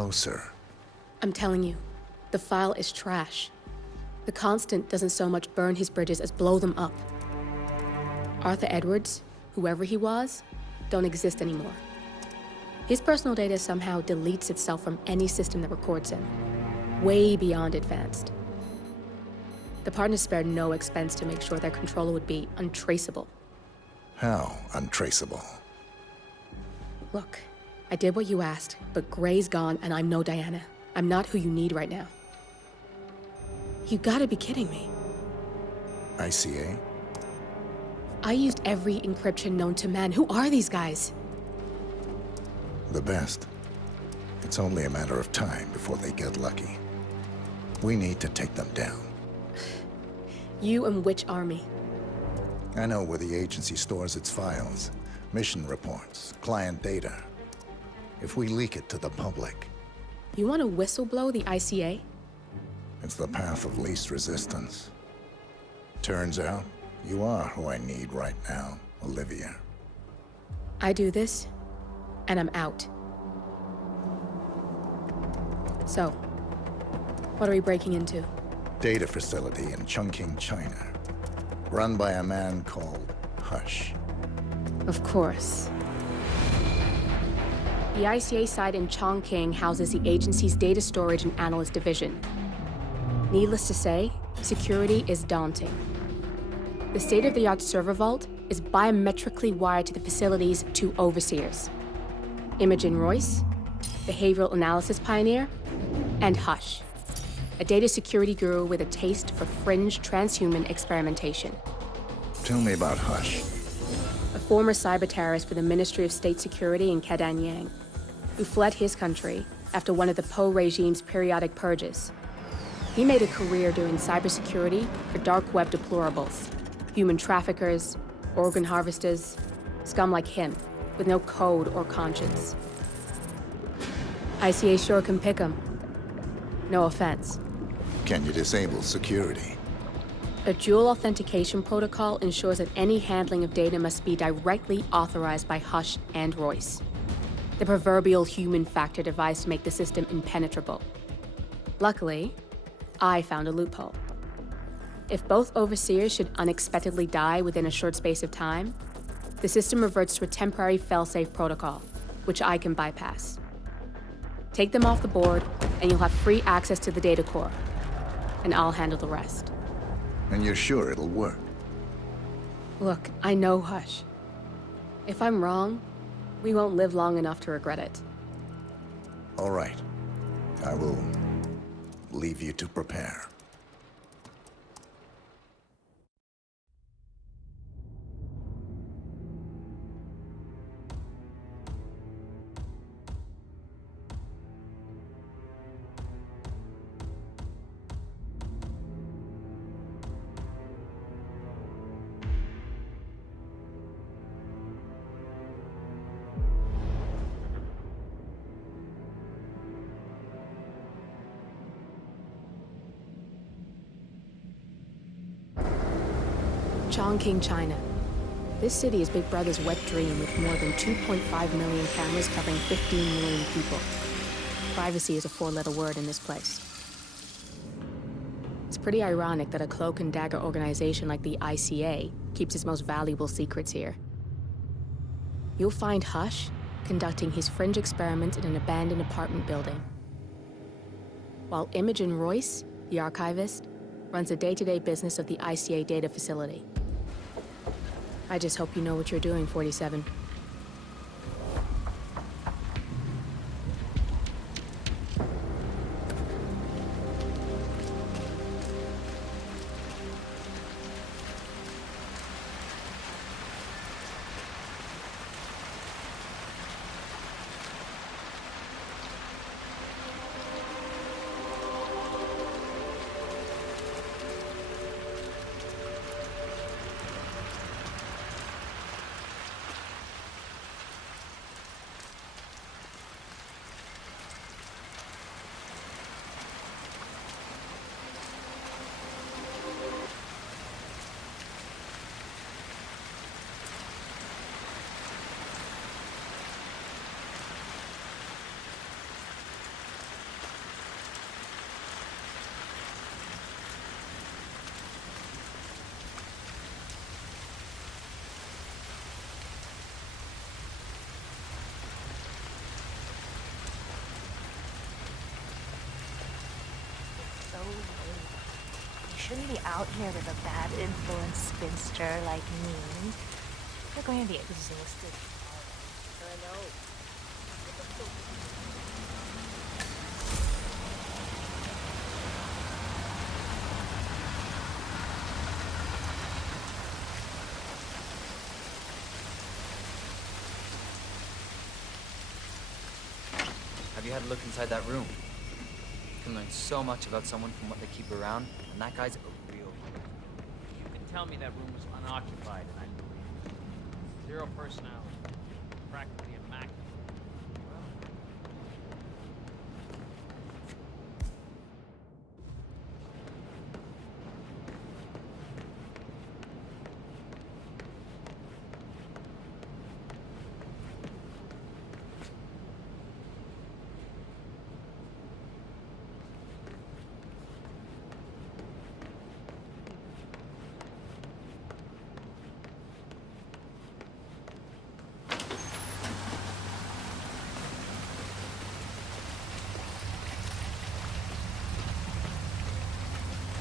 closer. I'm telling you, the file is trash. The Constant doesn't so much burn his bridges as blow them up. Arthur Edwards, whoever he was, don't exist anymore. His personal data somehow deletes itself from any system that records him, way beyond advanced. The partners spared no expense to make sure their controller would be untraceable. How untraceable? Look, I did what you asked, but Gray's gone and I'm no Diana. I'm not who you need right now. You gotta be kidding me. ICA? I used every encryption known to man. Who are these guys? The best. It's only a matter of time before they get lucky. We need to take them down. You and which army? I know where the agency stores its files, mission reports, client data. If we leak it to the public... You want to whistleblow the ICA? It's the path of least resistance. Turns out, you are who I need right now, Olivia. I do this, and I'm out. So, what are we breaking into? Data facility in Chongqing, China. Run by a man called Hush. Of course. The ICA site in Chongqing houses the agency's data storage and analyst division. Needless to say, security is daunting. The state-of-the-art server vault is biometrically wired to the facility's two overseers: Imogen Royce, behavioral analysis pioneer, and Hush, a data security guru with a taste for fringe transhuman experimentation. Tell me about Hush. A former cyber terrorist for the Ministry of State Security in Kadanyang, who fled his country after one of the Po regime's periodic purges. He made a career doing cybersecurity for dark web deplorables, human traffickers, organ harvesters, scum like him, with no code or conscience. ICA sure can pick 'em. No offense. Can you disable security? A dual authentication protocol ensures that any handling of data must be directly authorized by Hush and Royce, the proverbial human factor device to make the system impenetrable. Luckily, I found a loophole. If both overseers should unexpectedly die within a short space of time, the system reverts to a temporary fail-safe protocol, which I can bypass. Take them off the board, and you'll have free access to the data core, and I'll handle the rest. And you're sure it'll work? Look, I know Hush. If I'm wrong, we won't live long enough to regret it. All right. I will leave you to prepare. Chongqing, China. This city is Big Brother's wet dream with more than 2.5 million cameras covering 15 million people. Privacy is a four-letter word in this place. It's pretty ironic that a cloak and dagger organization like the ICA keeps its most valuable secrets here. You'll find Hush conducting his fringe experiments in an abandoned apartment building, while Imogen Royce, the archivist, runs the day-to-day business of the ICA data facility. I just hope you know what you're doing, 47. shouldn't be out here with a bad influence spinster like me. You're going to be exhausted. I know. Have you had a look inside that room? You can learn so much about someone from what they keep around, and that guy's a real one. You can tell me that room was unoccupied, and I believe it. Zero personality. Practically immaculate.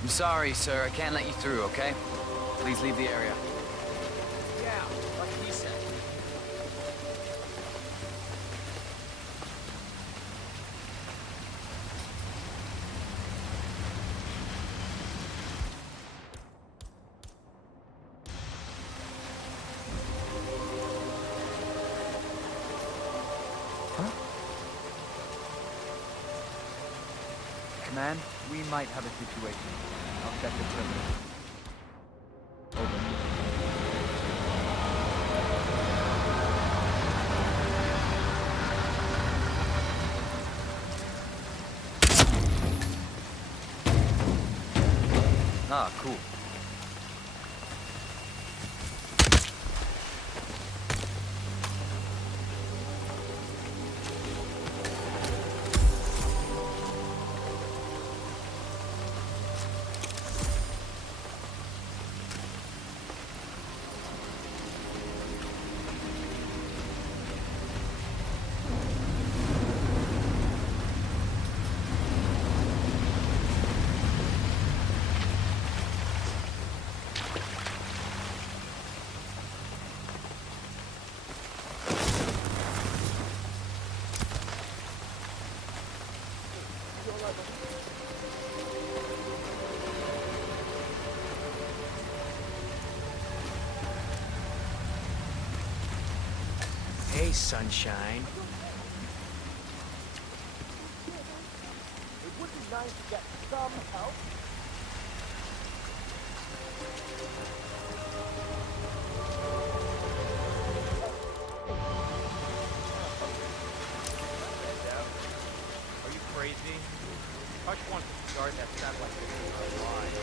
I'm sorry, sir. I can't let you through, okay? Please leave the area. Yeah, like he said. Command, we might have a situation. I'll check the terminal. Over. Ah, cool. Hey, sunshine. It would be nice to get some help. Are you crazy? Hush wants to start that satellite system alive.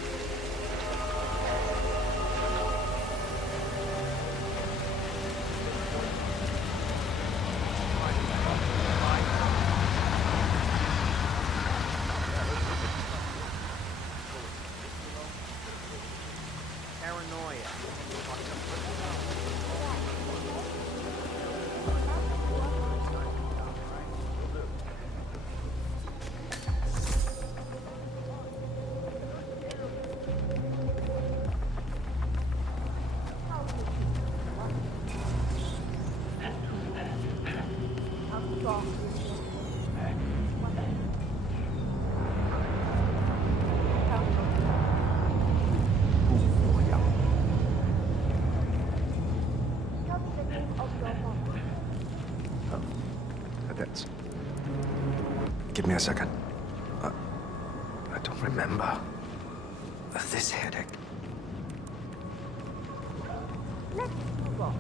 Paranoia. That's... Give me a second. I don't remember. This headache. Let's move on.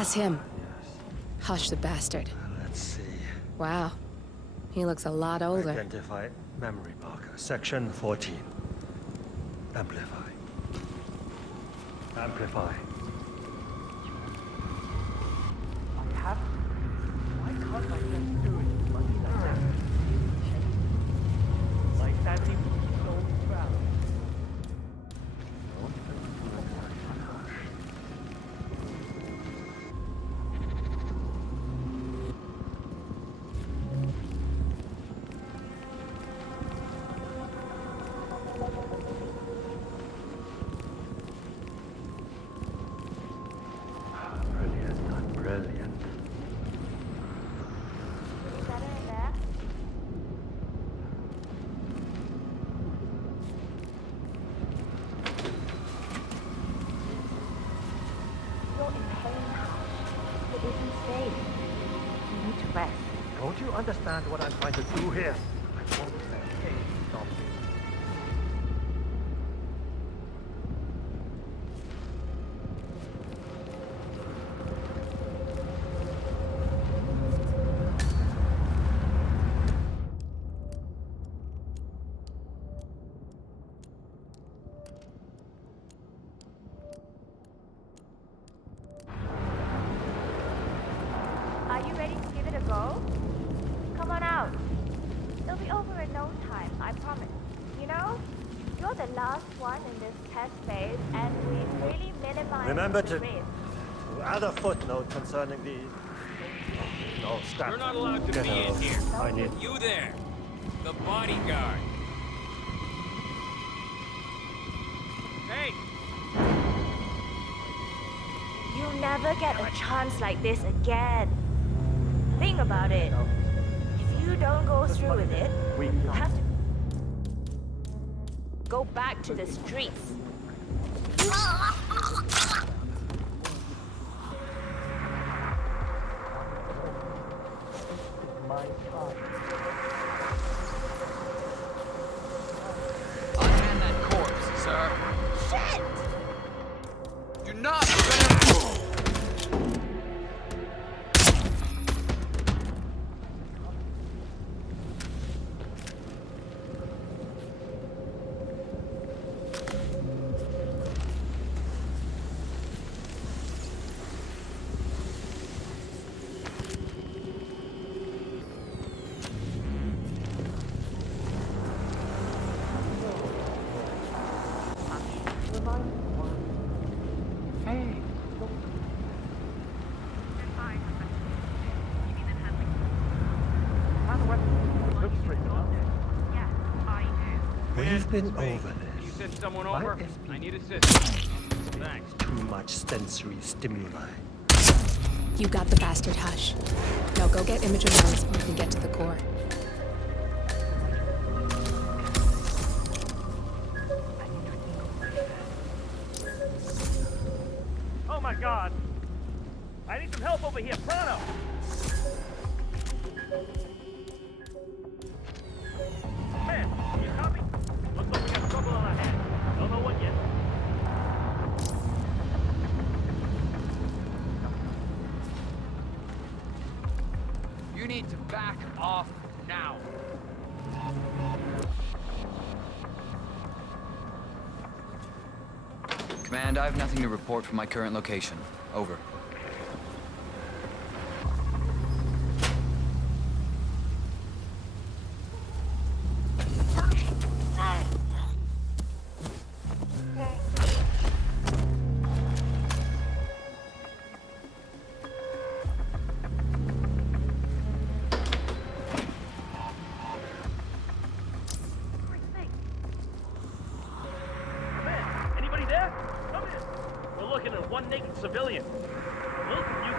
That's him. Hush the bastard. Let's see. Wow. He looks a lot older. Identify memory marker. Section 14. Amplify. Amplify. I have to. Why can't I just do it? Lucky like that. Like standing so proud. Brilliant, brilliant. Is that in there? You're in pain now. It isn't safe. You need to rest. Don't you understand what I'm trying to do here? I won't let pain stop me. Are you ready to give it a go? Come on out. It'll be over in no time, I promise. You know, you're the last one in this test phase, and we've really minimized Remember the to risk. add a footnote concerning the... No, scrap. You're not allowed to Get be in out. here. I need... You there, the bodyguard. Hey, You'll never get a chance like this again. Think about it. If you don't go through with it, you'll have to go back to the streets. My God. Unhand that corpse, sir. Shit! You're not gonna... Hey, look straight up. We've been Hey, over can you this. send someone My over? SP I need assistance. Thanks. Too much sensory stimuli. You got the bastard, Hush. Now go get Imogen Rose and we can get to the core. Oh my God! I need some help over here, pronto! Man, can you copy? Looks like we got trouble on our hands. Don't know what yet. You need to back off now. Command, I have nothing to report from my current location. Over. Man, anybody there? Come in. We're looking at one naked civilian. Look, you...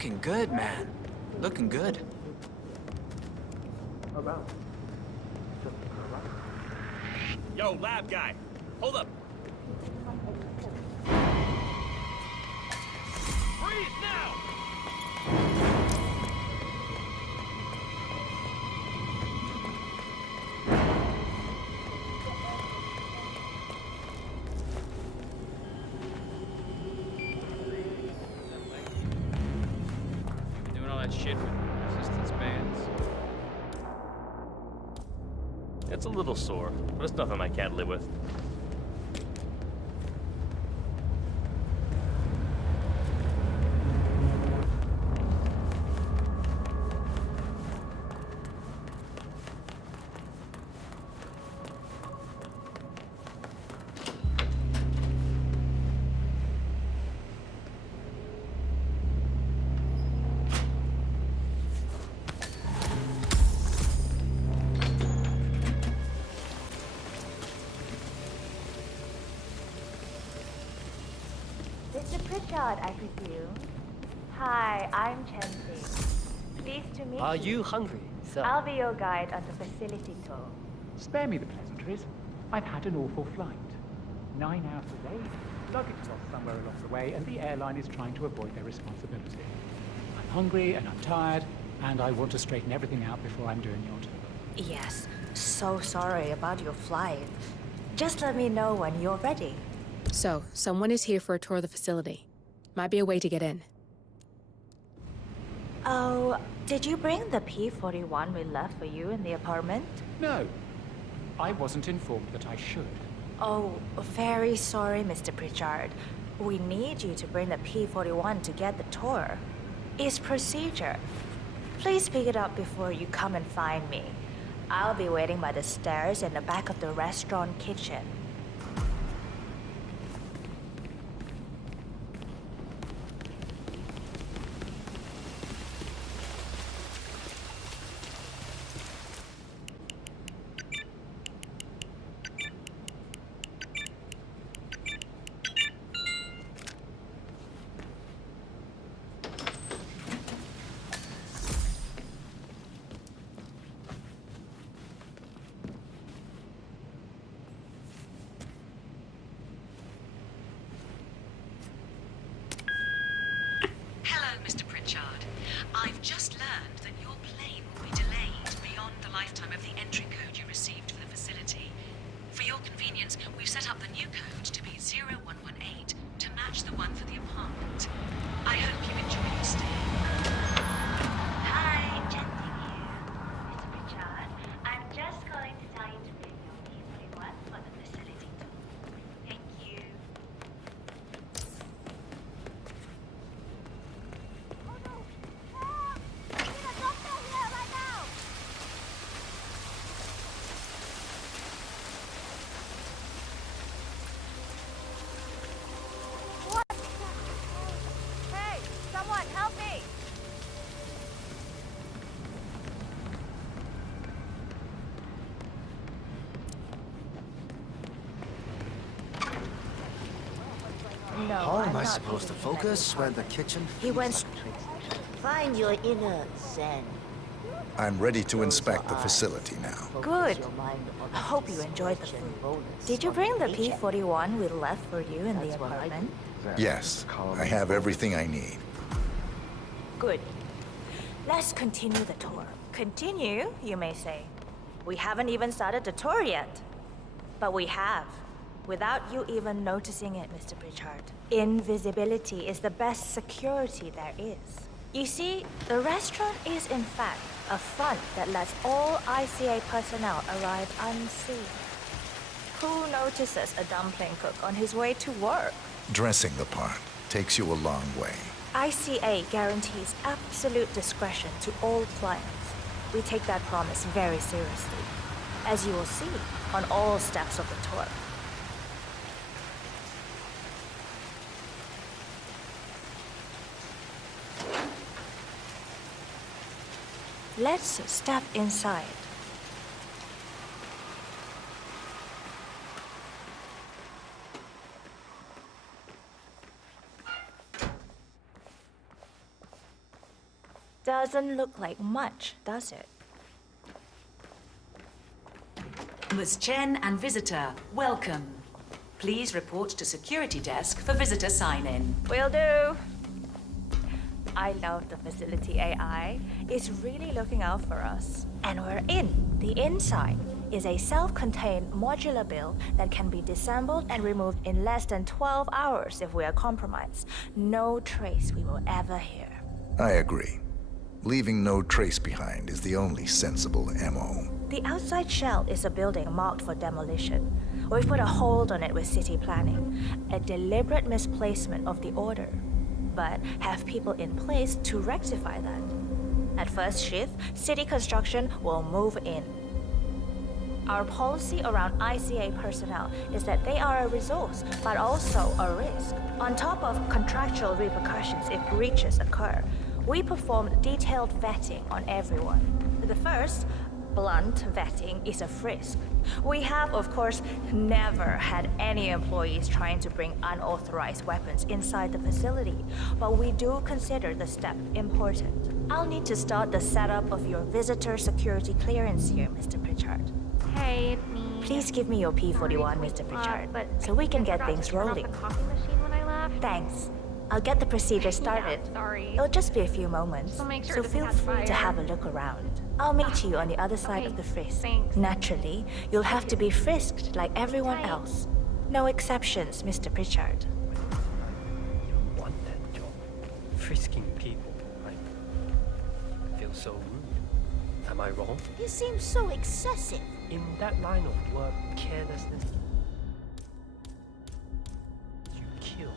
Looking good, man. Looking good. Around. Just around. Yo, lab guy, hold up. Freeze now! Doing all that shit with resistance bands. It's a little sore, but it's nothing I can't live with. Mr. Pritchard, I presume. Hi, I'm Chensi. Pleased to meet Are you. you hungry, sir? I'll be your guide on the facility tour. Spare me the pleasantries. I've had an awful flight. 9 hours delayed, luggage lost somewhere along the way, and the airline is trying to avoid their responsibility. I'm hungry and I'm tired, and I want to straighten everything out before I'm doing your tour. Yes, so sorry about your flight. Just let me know when you're ready. So, someone is here for a tour of the facility. Might be a way to get in. Oh, did you bring the P-41 we left for you in the apartment? No, I wasn't informed that I should. Oh, very sorry, Mr. Pritchard. We need you to bring the P-41 to get the tour. It's procedure. Please pick it up before you come and find me. I'll be waiting by the stairs in the back of the restaurant kitchen. Hello, Mr. Pritchard. I've just learned that your plane will be delayed beyond the lifetime of the entry code you received for the facility. For your convenience, we've set up the new code to be 0118 to match the one for the apartment. I hope you enjoy your stay. Hi, Jenny here. Mr. Pritchard, I'm just going to tell you to bring your P-41 for the facility tour. Thank you. Oh no! Help! We need a doctor here right now! What? Hey, someone help me! No, How am I'm I not supposed to giving him focus any when the time. kitchen He feels went like a train station? Find your inner zen. I'm ready to Close inspect your the eyes. facility now. Focus Good. your mind on I hope you enjoyed the discretion food. bonus Did you on bring your the paycheck. P-41 we left for you in the That's what I do. apartment? Yes, I have everything I need. Good. Let's continue the tour. Continue, you may say. We haven't even started the tour yet. But we have, without you even noticing it, Mr. Pritchard. Invisibility is the best security there is. You see, the restaurant is in fact a front that lets all ICA personnel arrive unseen. Who notices a dumpling cook on his way to work? Dressing the part takes you a long way. ICA guarantees absolute discretion to all clients. We take that promise very seriously, as you will see on all steps of the tour. Let's step inside. Doesn't look like much, does it? Ms. Chen and visitor, welcome. Please report to security desk for visitor sign-in. Will do. I love the facility AI. It's really looking out for us. And we're in. The inside is a self-contained modular build that can be disassembled and removed in less than 12 hours if we are compromised. No trace we will ever hear. I agree. Leaving no trace behind is the only sensible MO. The outside shell is a building marked for demolition. We've put a hold on it with city planning, a deliberate misplacement of the order, but have people in place to rectify that. At first shift, city construction will move in. Our policy around ICA personnel is that they are a resource, but also a risk. On top of contractual repercussions if breaches occur, we perform detailed vetting on everyone. The first, blunt vetting, is a frisk. We have, of course, never had any employees trying to bring unauthorized weapons inside the facility, but we do consider the step important. I'll need to start the setup of your visitor security clearance here, Mr. Pritchard. Hey, it's me. Please give me your P41, Mr. Pritchard, so we can get things rolling. The coffee machine when I left. Thanks. I'll get the procedure started. Yeah, sorry. It'll just be a few moments, So make sure so it doesn't feel catch free to fire. have a look around. I'll meet you on the other side of the frisk. Thanks. Naturally, you'll have to be frisked like everyone Right. else. No exceptions, Mr. Pritchard. You don't want that job. Frisking people. I feel so rude. Am I wrong? You seem so excessive. In that line of work, carelessness. You kill.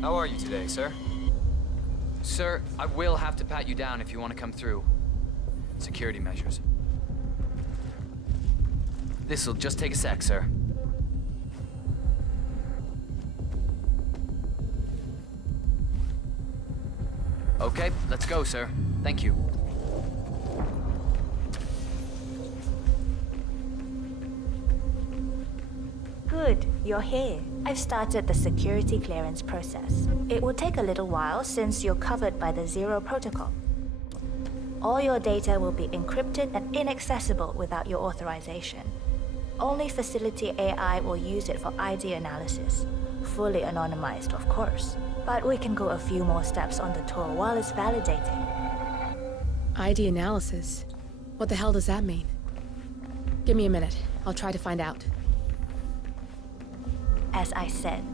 How are you today, sir? Sir, I will have to pat you down if you want to come through. Security measures. This'll just take a sec, sir. Okay, let's go, sir. Thank you. Good, you're here. I've started the security clearance process. It will take a little while since you're covered by the Zero Protocol. All your data will be encrypted and inaccessible without your authorization. Only facility AI will use it for ID analysis. Fully anonymized, of course. But we can go a few more steps on the tour while it's validating. ID analysis? What the hell does that mean? Give me a minute. I'll try to find out. As I said,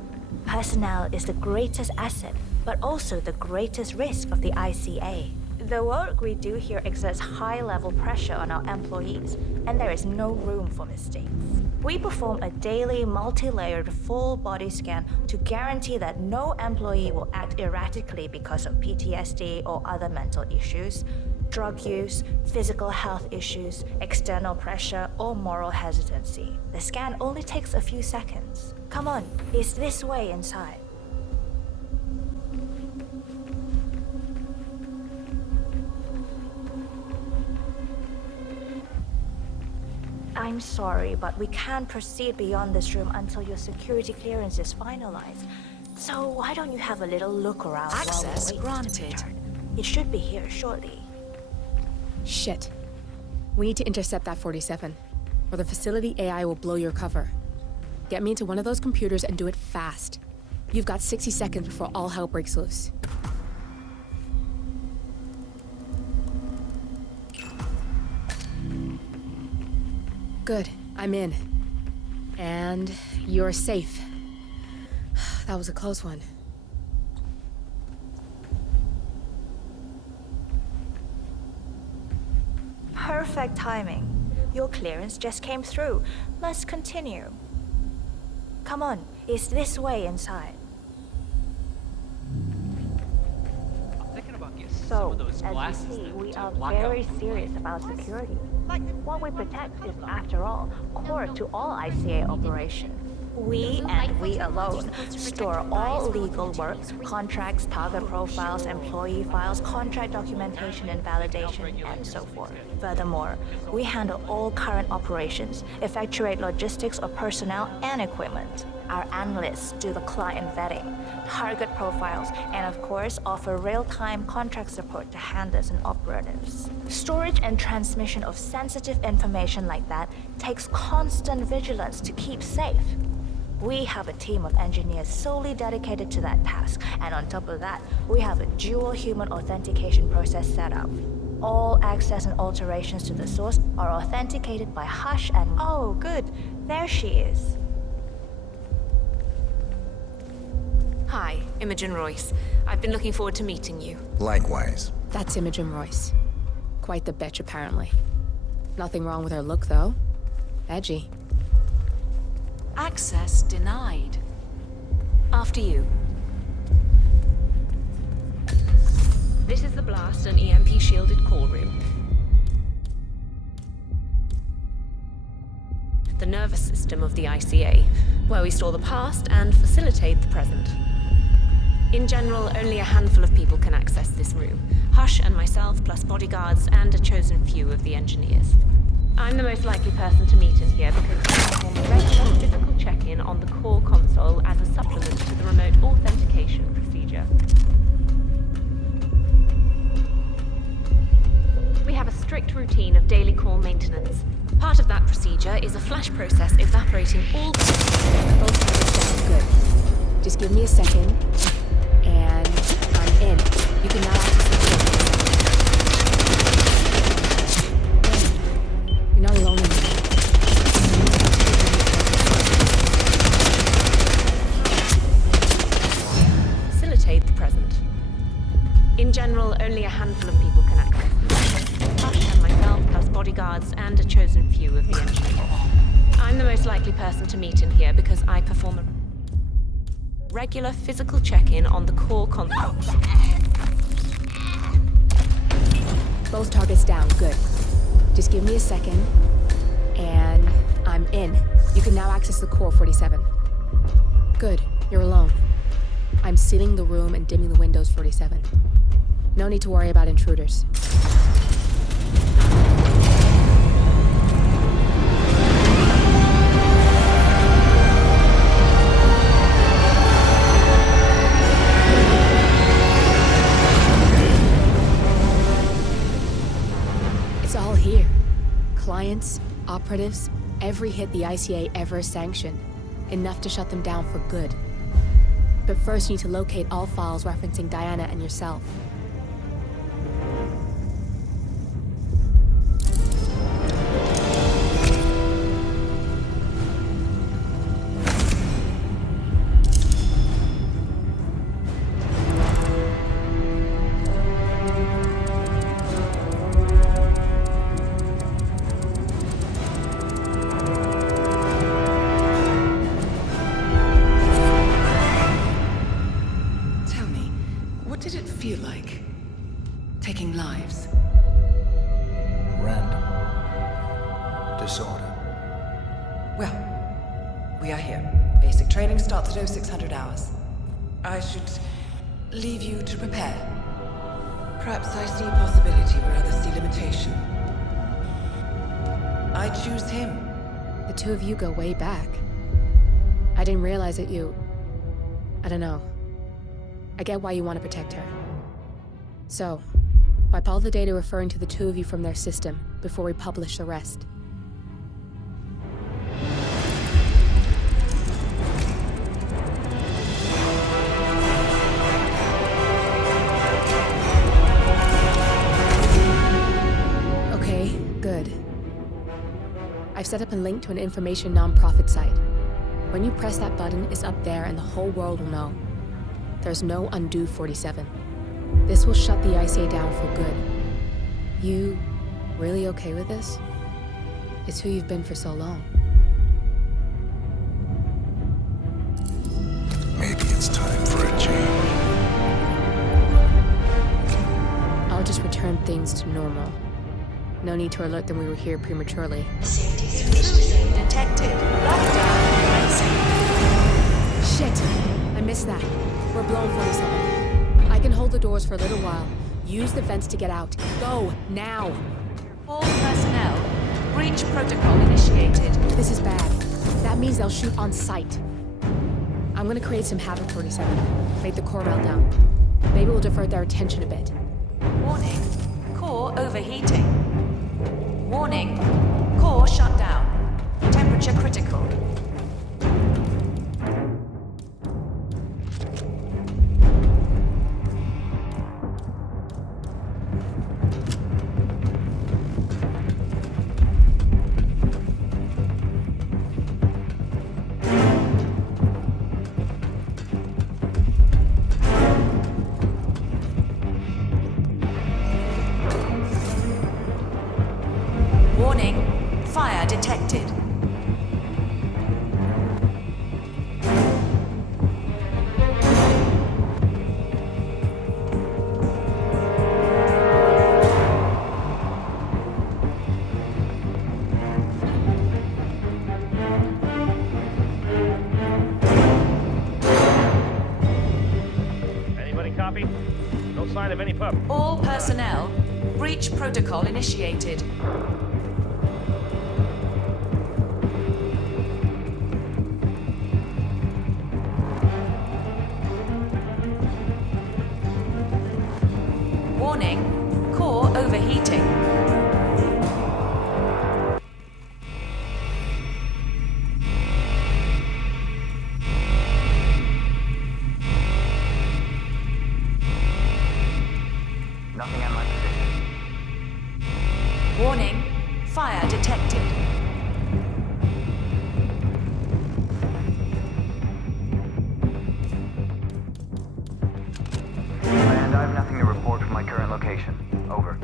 personnel is the greatest asset, but also the greatest risk of the ICA. The work we do here exerts high-level pressure on our employees, and there is no room for mistakes. We perform a daily, multi-layered, full-body scan to guarantee that no employee will act erratically because of PTSD or other mental issues, drug use, physical health issues, external pressure, or moral hesitancy. The scan only takes a few seconds. Come on, it's this way inside. I'm sorry, but we can't proceed beyond this room until your security clearance is finalized. So why don't you have a little look around Access while we wait, Mr. granted. Pritchard? It should be here shortly. Shit. We need to intercept that 47, or the facility AI will blow your cover. Get me into one of those computers and do it fast. You've got 60 seconds before all hell breaks loose. Good, I'm in. And you're safe. That was a close one. Perfect timing. Your clearance just came through. Let's continue. Come on, it's this way inside. I'm thinking about getting some So, of those as glasses you see, that we to are block out very blue serious light. about security. What we protect is, after all, core to all ICA operations. We, and we alone, store all legal work, contracts, target profiles, employee files, contract documentation and validation, and so forth. Furthermore, we handle all current operations, effectuate logistics of personnel and equipment. Our analysts do the client vetting, target profiles, and of course offer real-time contract support to handlers and operatives. Storage and transmission of sensitive information like that takes constant vigilance to keep safe. We have a team of engineers solely dedicated to that task, and on top of that, we have a dual human authentication process set up. All access and alterations to the source are authenticated by Hush and... Oh, good. There she is. Hi, Imogen Royce. I've been looking forward to meeting you. Likewise. That's Imogen Royce. Quite the bitch, apparently. Nothing wrong with her look, though. Edgy. Access denied. After you. This is the blast and EMP shielded call room. The nervous system of the ICA, where we store the past and facilitate the present. In general, only a handful of people can access this room. Hush and myself, plus bodyguards and a chosen few of the engineers. I'm the most likely person to meet in here because I perform a regular physical check-in on the core console as a supplement to the remote authentication procedure. We have a strict routine of daily core maintenance. Part of that procedure is a flash process evaporating all... Both targets down. Good. Just give me a second, and I'm in. You can now access the core. You're not alone anymore. Facilitate the present. In general, only a handful of people can access this. Hush and myself, plus bodyguards and a chosen few of the engineers. I'm the most likely person to meet in here because I perform a regular physical check-in on the core console. Both targets down. Good. Just give me a second, and I'm in. You can now access the core 47. Good. You're alone. I'm sealing the room and dimming the windows 47. No need to worry about intruders. It's all here. Clients, operatives, every hit the ICA ever sanctioned. Enough to shut them down for good. But first you need to locate all files referencing Diana and yourself. Taking lives. Random. Disorder. Well, we are here. Basic training starts at 0600 hours. I should leave you to prepare. Perhaps I see possibility where others see limitation. I choose him. The two of you go way back. I didn't realize that you... I don't know. I get why you want to protect her. So, wipe all the data referring to the two of you from their system before we publish the rest. I've set up a link to an information nonprofit site. When you press that button, it's up there and the whole world will know. There's no undo 47. This will shut the ICA down for good. You really okay with this? It's who you've been for so long. Maybe it's time for a change. I'll just return things to normal. No need to alert them we were here prematurely. Detected. Lockdown. Shit! I missed that. We're blown 47. I can hold the doors for a little while. Use the vents to get out. Go, now! All personnel. Breach protocol initiated. This is bad. That means they'll shoot on sight. I'm gonna create some havoc 47. Make the core melt down. Maybe we'll divert their attention a bit. Warning. Core overheating. Warning. Core shut down. Temperature critical. Warning. Fire detected. Anybody copy? No sign of any pup. All personnel. Breach protocol initiated. Warning. Core overheating. Nothing on my position. Warning. Fire detected. And I have nothing to report from my current location. Over.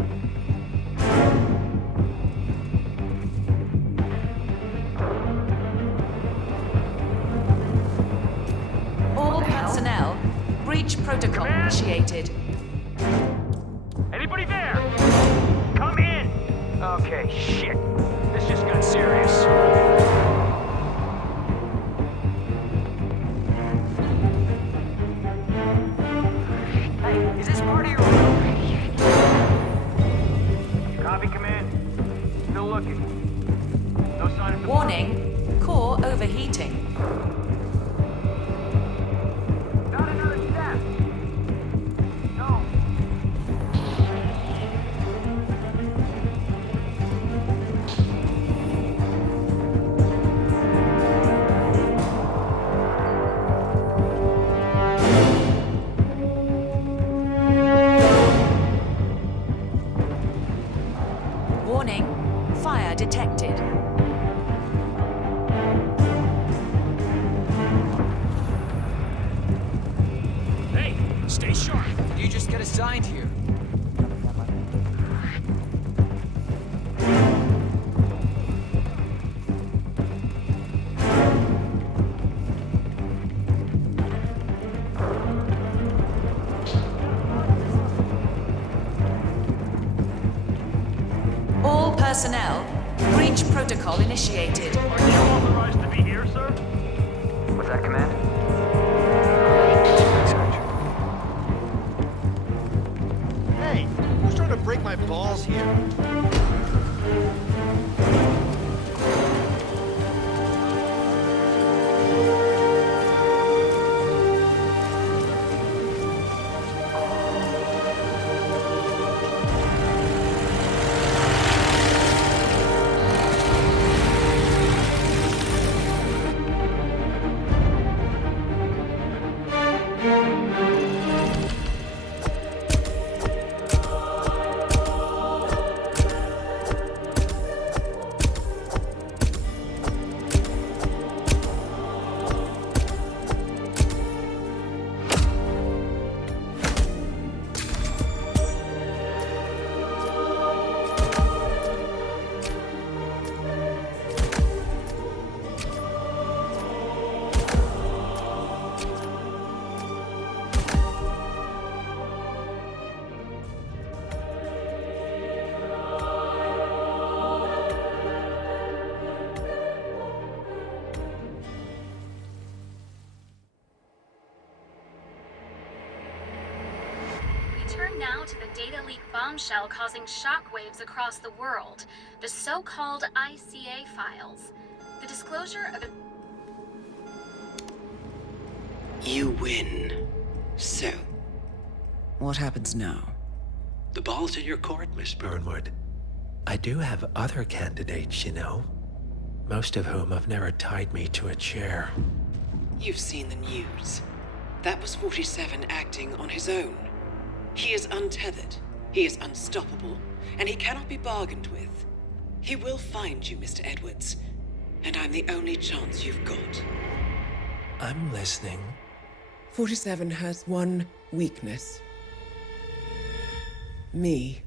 All personnel. Breach protocol initiated. Anybody there? Come in! Okay, shit. This just got serious. Hey, is this part of your room? Copy, command. Still looking. No sign of the... Warning. Core overheating. Not another step! No. Warning. Fire detected. Hey, stay sharp. You just get assigned here. All personnel. Breach protocol initiated. Are you authorized to be here, sir? What's that, command? Hey, who's trying to break my balls here? now to the data leak bombshell causing shockwaves across the world, the so-called ICA files. The disclosure of... You win. So, what happens now? The ball's in your court, Miss Burnwood. I do have other candidates, you know. Most of whom have never tied me to a chair. You've seen the news. That was 47 acting on his own. He is untethered, he is unstoppable, and he cannot be bargained with. He will find you, Mr. Edwards, and I'm the only chance you've got. I'm listening. 47 has one weakness. Me.